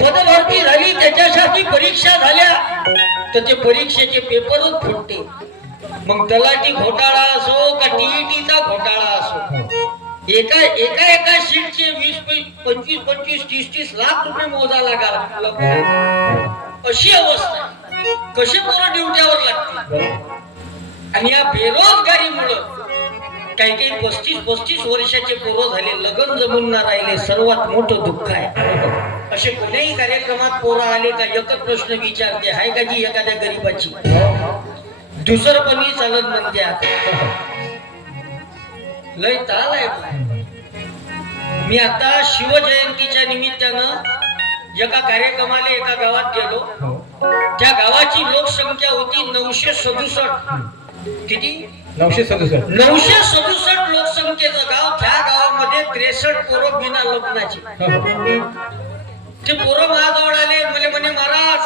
पदभरती झाली, त्याच्यासाठी परीक्षा झाल्या, तर ते परीक्षेचे पेपरच फुटते. मग तलाठी घोटाळा असो का टीईटीचा घोटाळा असो, एका एका एका शीटचे 20-25 25-30 लाख रुपये मोजा लागला. अशी अवस्था. कसे पोरं ड्युट्यावर लागतील. आणि या बेरोजगारीमुळं काही काही 35-35 वर्षाचे पोरं झाले, लग्न जमून ना राहिले. सर्वात मोठं दुःख आहे. असे कोणत्याही कार्यक्रमात पोरं आले का एकच प्रश्न विचारते, हाय का जी एखाद्या गरीबाची? दुसरपणी चालत म्हणते. लय ताल आहे. मी आता शिवजयंतीच्या निमित्तानं एका कार्यक्रमाला एका गावात गेलो. त्या गावाची लोकसंख्या होती 967. किती? 967 लोकसंख्येचं गाव. त्या गावामध्ये 63 पोरं बिना लग्नाची. ते पोरं माझ्याजवळ आले, म्हणे महाराज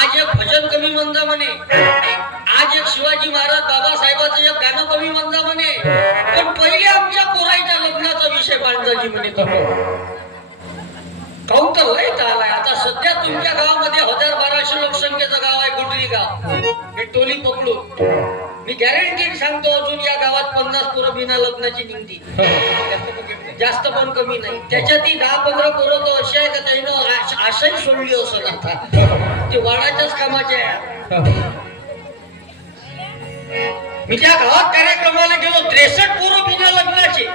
आज एक भजन कमी म्हणजा म्हणे, आज एक शिवाजी महाराज बाबासाहेबाचं एक गाणं कमी म्हणजा म्हणे, पण पहिले आमच्या पोराच्या लग्नाचा विषय मांडायची म्हणे. काऊन तर लय आलाय. आता सध्या तुमच्या गावामध्ये 1000-1200 लोकसंख्येचं गाव आहे गुटरी गाव. हे टोली पकडू, मी गॅरंटी सांगतो अजून या गावात 50 पोरं बिना लग्नाची निघतील. जास्त पण कमी नाही. त्याच्यातही 10-15 पोरं तर अशी आहे का त्यानं आशाही सोडली असं. आता ते वाडाच्याच कामाचे आहे. मी त्या गावात कार्यक्रमाला गेलो, 63 पोरं बिना लग्नाचे.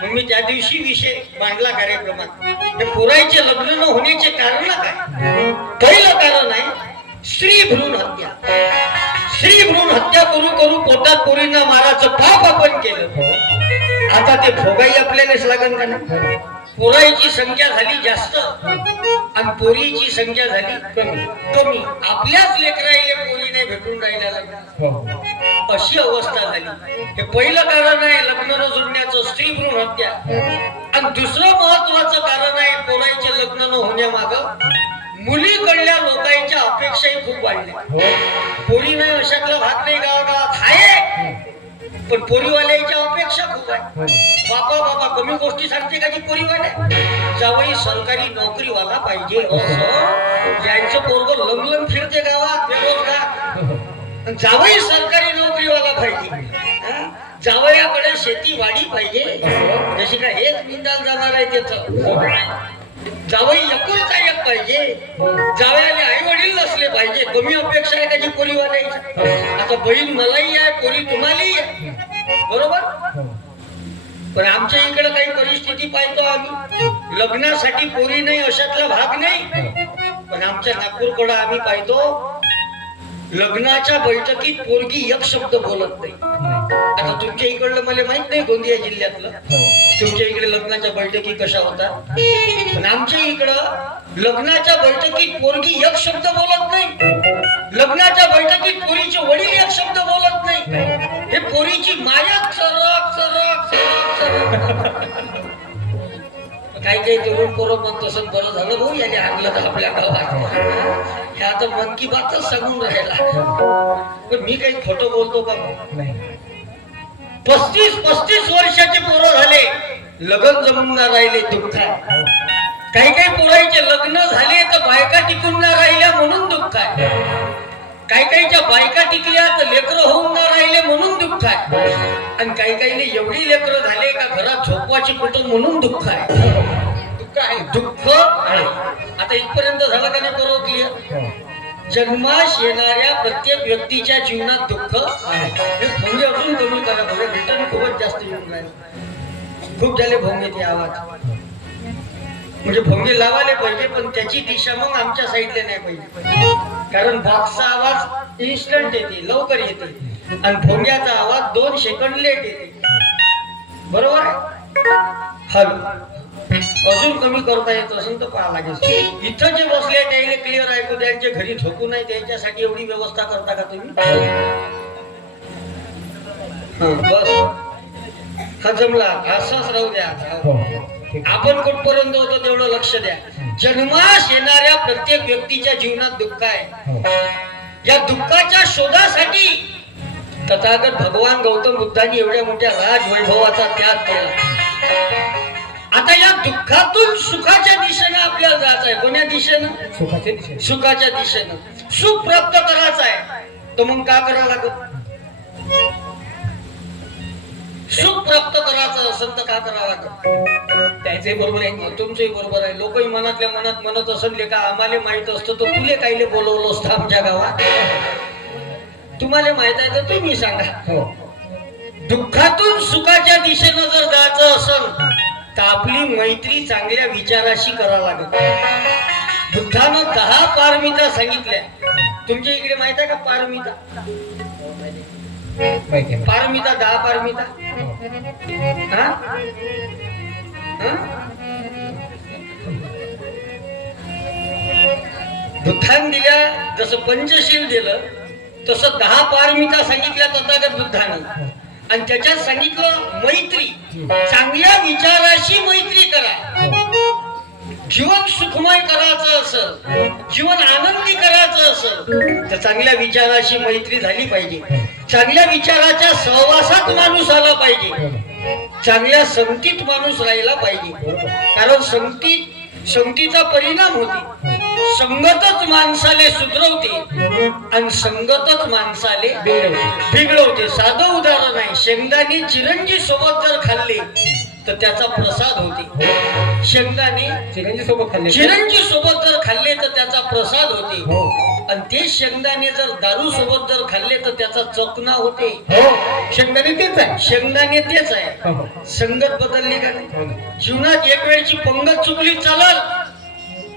मग मी त्या दिवशी विषय मांडला कार्यक्रमात. हे पोरांचे लग्न न होण्याचे कारण काय? पहिलं कारण आहे स्त्री भ्रूण हत्या. स्त्री भ्रूण हत्या करू करू पोटात पोरींना मारायचं पाप आपण केलं. आता ते भोगाई आपल्यालाच लागन का नाही? पोराईची संख्या झाली जास्त आणि पोरीची संख्या झाली कमी. आपल्याच लेकराईले पोरी नाही भेटून राहिल्या. अशी अवस्था झाली. हे पहिलं कारण आहे लग्न न जुळण्याचं, स्त्री भ्रूण हत्या. आणि दुसरं महत्वाचं कारण आहे पोराईचे लग्न न होण्यामागं मुलीकडल्या लोकांच्या अपेक्षाही खूप वाढल्या. पोरी नाही अशातला भाग नाही गावागावात आहे, पण पोरीवाल्याच्या अपेक्षा खूप आहे. बाबा कमी गोष्टी सांगते का जी पोरीवाले? जावई सरकारी नोकरीवाला पाहिजे असं. यांचं पोरग लंगलंग फिरते गावात बेरोजगार. जावई सरकारी नोकरीवाला पाहिजे. जावयाकडे शेतीवाडी पाहिजे. जशी का हेच निंदाल जाणार आहे त्याच. जावई एकुलता एक पाहिजे. जावयाने आई वडील नसले पाहिजे. कमी अपेक्षा आहे त्याची पोरीवाल्याची. आता बहीण मलाही आहे, पोरी तुम्हालाही आहे, बरोबर. पण आमच्या इकडे काही परिस्थिती पाहतो आम्ही, लग्नासाठी पोरी नाही अशातला भाग नाही. पण आमच्या नागपूरकडे आम्ही पाहतो लग्नाच्या बैठकीत पोरगी एक शब्द बोलत नाही. आता तुमच्या इकडलं मला माहित नाही गोंदिया जिल्ह्यातलं, तुमच्या इकडे लग्नाच्या बैठकी कशा होतात. पण आमच्या इकडं लग्नाच्या बैठकीत पोरगी एक शब्द बोलत नाही. लग्नाच्या बैठकीत पोरीचे वडील एक शब्द बोलत नाही. हे पोरीची माया सरक सरक सरक काही काही तरुण पोरं पण तसं बरं झालं भाऊ याने आणलं तर आपल्या गावात. हे आता मन की बातच सांगून राहिला. पण मी काही खोटं बोलतो का? 35 वर्षाचे पोरं झाले, लग्न जमून ना राहिले. दुःख आहे. काही काही पोरांचे लग्न झाले तर बायका टिकून ना राहिल्या म्हणून दुःख आहे. काही काहीच्या बायका टिकल्या तर लेकरं होऊन ना राहिले म्हणून दुःख आहे. आणि काही काहीने एवढी लेकरं झाले का घरात झोपवाची कुठं म्हणून दुःख आहे. दुःख आहे, दुःख आहे. आता इथपर्यंत झालं का नाही? बरोबर क्लिअर. जन्मास येणाऱ्या प्रत्येक व्यक्तीच्या जीवनात दुःख आहे. हे भोंगे अजून कमी करा. बघा रिटर्न खूपच जास्त येऊन राहिले. खूप झाले भोंगे ते आवाज. म्हणजे भोंगे लावायला पाहिजे, पण त्याची दिशा मग आमच्या साईडला नाही पाहिजे. कारण बॉक्सचा आवाज इन्स्टंट येते, लवकर येते, आणि भोंग्याचा आवाज 2 सेकंड लेट येते, बरोबर आहे. हॅलो, अजून कमी करता येत असेल तर पाहा लागेल. इथं जे बसले त्याला क्लिअर ऐकू, त्यांच्या घरी झोपू नाही त्यांच्यासाठी एवढी व्यवस्था करता का तुम्ही? बस हा जमला, असंच राहू द्या. आपण कुठपर्यंत होतो तेवढं लक्ष द्या. जन्मास येणाऱ्या प्रत्येक व्यक्तीच्या जीवनात दुःख आहे. या दुःखाच्या शोधासाठी तथागत भगवान गौतम बुद्धांनी एवढ्या मोठ्या राजवैभवाचा त्याग केला. आता या दुःखातून सुखाच्या दिशेने आपल्याला जायचं आहे कोण्या दिशेनं सुखाच्या दिशेने. सुखाच्या दिशेनं सुख प्राप्त करायचं आहे तर मग का करावं लागत सुख प्राप्त करायचं असेल तर का करावं लागत त्याचे बरोबर आहे. तुमचंही बरोबर आहे लोकही मनातल्या मनात म्हणत असेल का आम्हाला माहित असतं तर तुले कायले बोलवलं असतं आमच्या गावात तुम्हाला माहित आहे तर तुम्ही सांगा हो. दुःखातून सुखाच्या दिशेनं जर जायचं असेल तर आपली मैत्री चांगल्या विचाराशी करा लागत बुद्धानं 10 पारमिता सांगितल्या तुमच्या इकडे माहित आहे का पारमिता माहिती आहे. पारमिता 10 पारमिता हो. हा? हा? बुद्धान दिल्या जसं पंचशील दिलं तसं 10 पारमिता सांगितल्या तथागत बुद्धानं आणि त्याच्यात सांगितलं मैत्री चांगल्या विचाराशी मैत्री करा जीवन सुखमय करायचं असेल जीवन आनंदी करायचं असेल तर चांगल्या विचाराशी मैत्री झाली पाहिजे चांगल्या विचाराच्या सहवासात माणूस आला पाहिजे चांगल्या संगतीत माणूस राहिला पाहिजे कारण संगतीचा परिणाम होते संगतच माणसाले सुधरवते आणि संगतच माणसाले बिघडवते साधं उदाहरण आहे शेंगदाणे चिरंजी सोबत जर खाल्ले तर त्याचा प्रसाद होते शेंगदाणे चिरंजी सोबत खाल्ले. चिरंजी सोबत जर खाल्ले तर त्याचा प्रसाद होते हो. आणि ते शेंगदाणे जर दारू सोबत जर खाल्ले तर त्याचा चकना होते हो. शेंगदाणे तेच आहे. शेंगदाणे तेच आहे हो. संगत बदलली का नाही हो ना. जीवनात एक वेळची पंगत चुकली चालल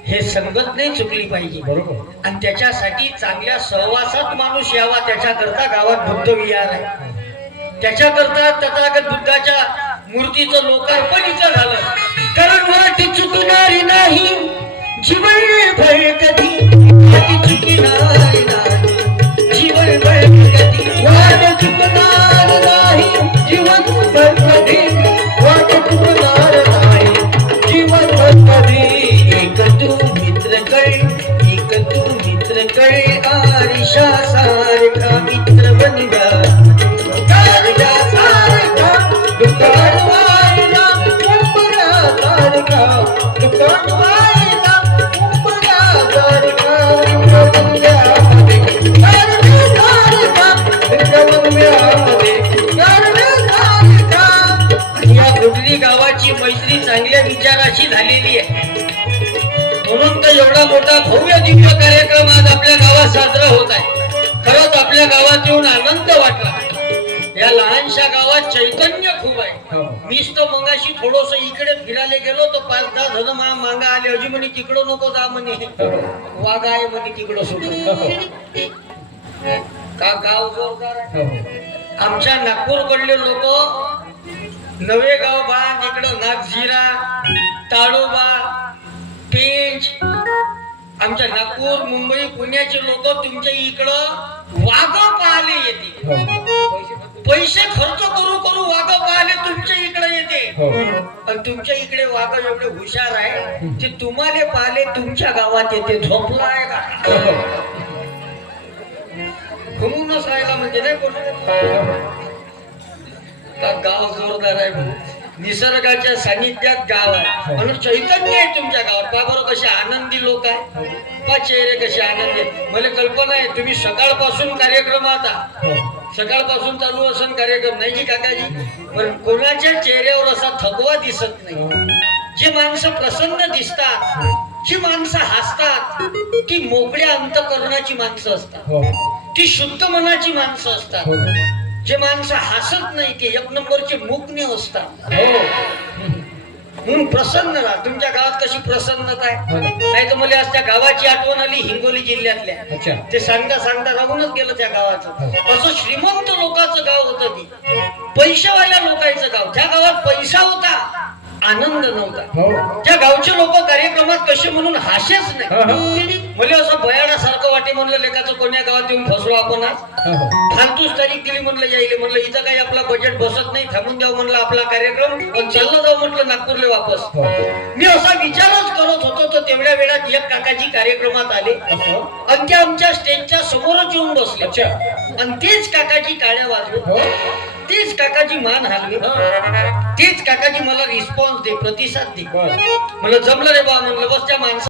हे संगत नाही चुकली पाहिजे बरोबर. आणि त्याच्यासाठी चांगल्या सहवासात माणूस यावा त्याच्याकरता गावात बुद्ध विहार आहे त्याच्याकरता तथागत बुद्धाच्या मूर्तीचं लोकार्पण इथं झालं कारण वाट चुकणारी नाही जीवन भर कधी वाट चुकणारी नाही जीवन भर कधी वाट चुकणार नाही जीवन भर कधी वाट चुकणार नाही जीवन भर कधी एक तू मित्र कळे आरिशा सारखा मित्र बनगा गावाची मैत्री चांगल्या विचाराची झालेली आहे म्हणून तर एवढा मोठा भव्य दिव्य कार्यक्रम आज आपल्या गावात साजरा होत आहे खरंच आपल्या गावात येऊन आनंद वाटला या लहानशा गावात चैतन्य खूप आहे मीच तर मगाशी थोडस इकडे फिरायला गेलो तर 5-10 जण मागा आले अजी म्हणे तिकडं नको जा म्हणे वाघ आहे म्हणे तिकडं सोडून का गाव जोरदार आहे आमच्या नागपूरकडले लोक नवे गाव बाग इकडं नागझिरा ताडोबा पेंच आमच्या नागपूर मुंबई पुण्याचे लोक तुमच्या इकडं वाघ पाहायला येते पैसे खर्च करू करू वाघ पाहायला तुमच्या इकडे येते पण तुमच्या इकडे वाघ एवढे हुशार आहे ते तुम्हाला पाहिले तुमच्या गावात येते झोपला आहे का घुमूनच राहिला म्हणजे नाही कोण गाव जोरदार आहे निसर्गाच्या सानिध्यात गाव आहे म्हणून चैतन्य आहे तुमच्या गावात पहा बरं कसे आनंदी लोक आहे पहा चेहरे कसे आनंदी आहेत मला कल्पना आहे तुम्ही सकाळपासून कार्यक्रमात सकाळपासून चालू असेल कार्यक्रम नाही जी काकाजी पण कोणाच्या चेहऱ्यावर असा थकवा दिसत नाही जी माणसं प्रसन्न दिसतात जी माणसं हसतात ती मोकळ्या अंतकरणाची माणसं असतात ती शुद्ध मनाची माणसं असतात जे माणसं हसत नाही ते 1 नंबरचे मुकणे असतात म्हणून प्रसन्न राहा तुमच्या गावात कशी प्रसन्नता आहे नाही तर मला आज त्या गावाची आठवण आली हिंगोली जिल्ह्यातल्या ते सांगता सांगता राहूनच गेलं त्या गावाचं असं श्रीमंत लोकांचं गाव होतं ते पैशावाल्या लोकांचं गाव त्या गावात पैसा होता आनंद नव्हता त्या गावचे लोक कार्यक्रमात कसे म्हणून हास्यच नाही मला असं भयाडासारखं वाटे म्हणलं लेखाचं कोण्या गावात येऊन फसलो आपण आज फालतूच तारीख दिली म्हणलं यायले म्हणलं इथं काही आपला बजेट बसत नाही थांबून द्यावं म्हणलं आपला कार्यक्रम पण चाललं जाऊ म्हटलं नागपूरला वापस मी असा विचारच करत होतो तर तेवढ्या वेळात एक काकाजी कार्यक्रमात आले आणि ते आमच्या स्टेजच्या समोरच येऊन बसले आणि तेच काकाजी टाळ्या वाजवत तेच काकाजी मान हलवे तेच काकाजी मला रिस्पॉन्स दे प्रतिसाद दे मला जमलं रे बा म्हणलं बस त्या माणसा